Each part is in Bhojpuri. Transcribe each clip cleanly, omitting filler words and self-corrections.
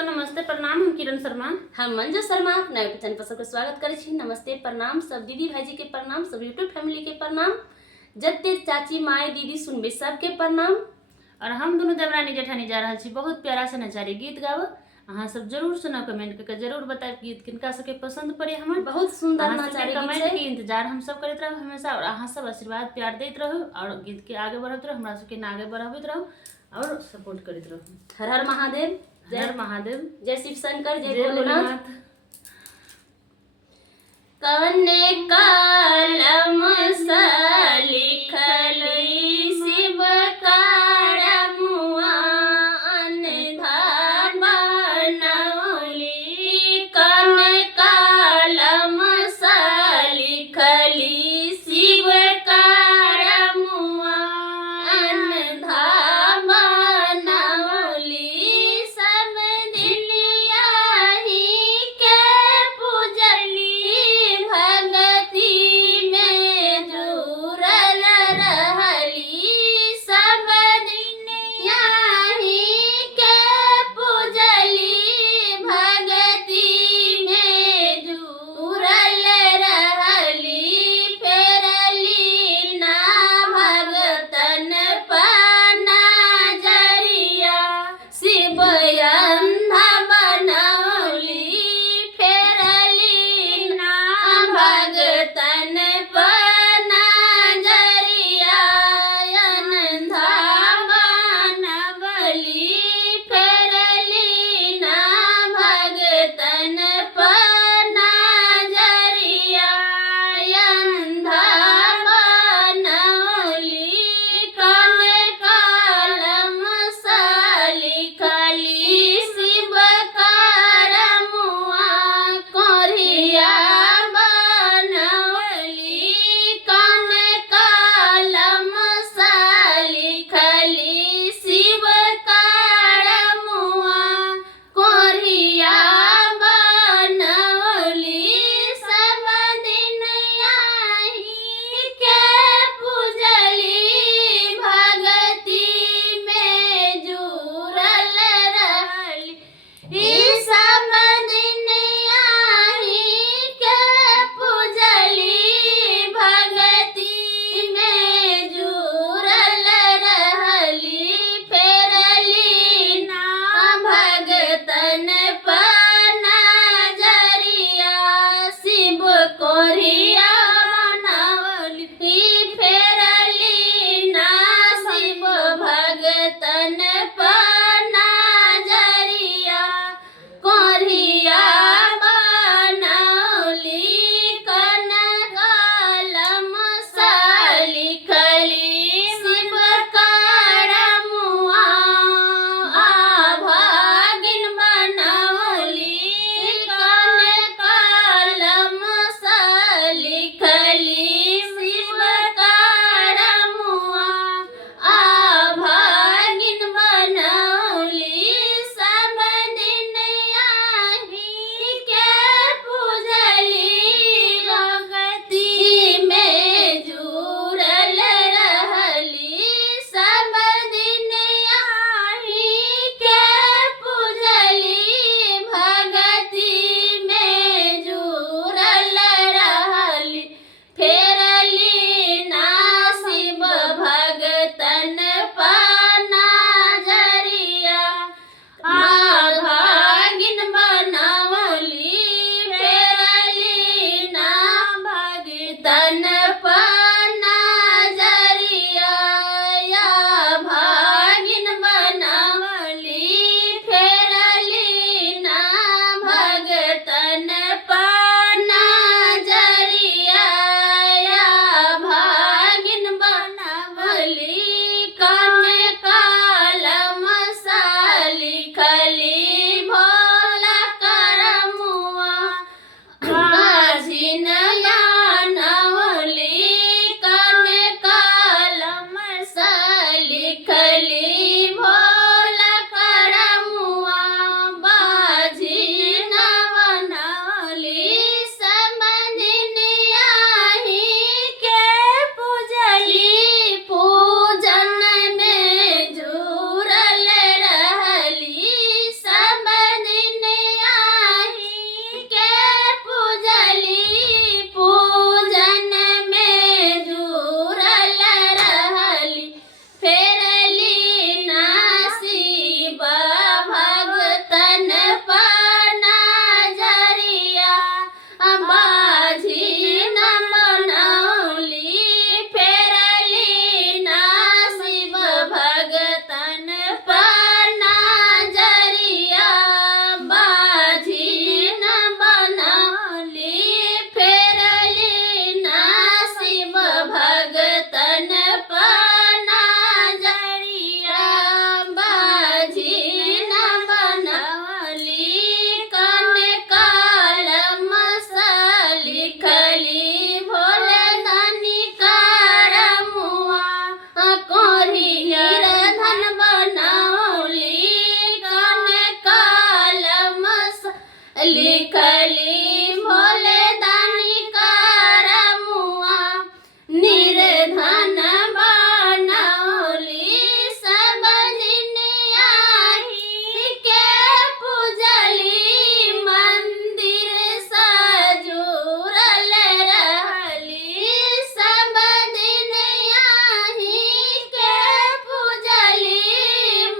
दोस्तों नमस्ते प्रणाम। हम किरण शर्मा, हम मंजू शर्मा अपना यूट्यूब चैनल पर सबको स्वागत करे छी। नमस्ते प्रणाम सब दीदी भाईजी के प्रणाम, सब यूट्यूब फैमिली के प्रणाम, जत्ते चाची माई दीदी सुनबे सबके प्रणाम। और हम दोनों देवरानी जेठानी जा रहा छी बहुत प्यारा से नचारी गीत गाव। अहाँ सब जरूर सुना, कमेंट करके जरूर बताएं गीत किनका सबके पसंद पड़े। हमर बहुत सुंदर अहाँ सबके नचारी गीत कमेंट छै। के इंतजार हम सब करते रहब हमेशा, और अहाँ सब आशीर्वाद प्यार देते रहू और गीत के आगे बढ़त रहू, हमरा सबके आगे बढ़ाबैत रहू और सपोर्ट करते रहू। हर हर महादेव, जय महादेव, जय शिव शंकर, जय जय भोलेनाथ। भोलेनाथ। कवने कलम से लिखल शिव कारमुआ अन्धार बनौली, कन कलम से लिखली शिव कारमुआ अन्धार बनौली, सब दिलिया ही के पूजली भगती में जुड़ल लिखली भोले दानी करमुआ निर्धन बनौली सब जिनिया के पूजली मंदिर सजूरल रहली सब दिनिया के पूजली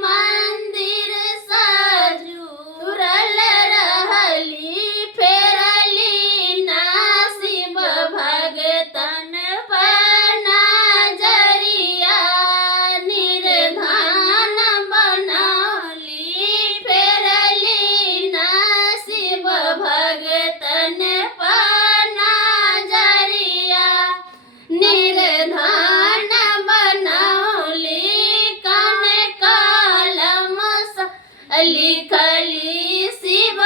मंदिर सजूरल रहली फेरली नासिब भगतन पर नजरिया निर्धन बनौली फेरली नासिब भगतन पर नजरिया निर्धन बनौली कन कलम लिखली शिव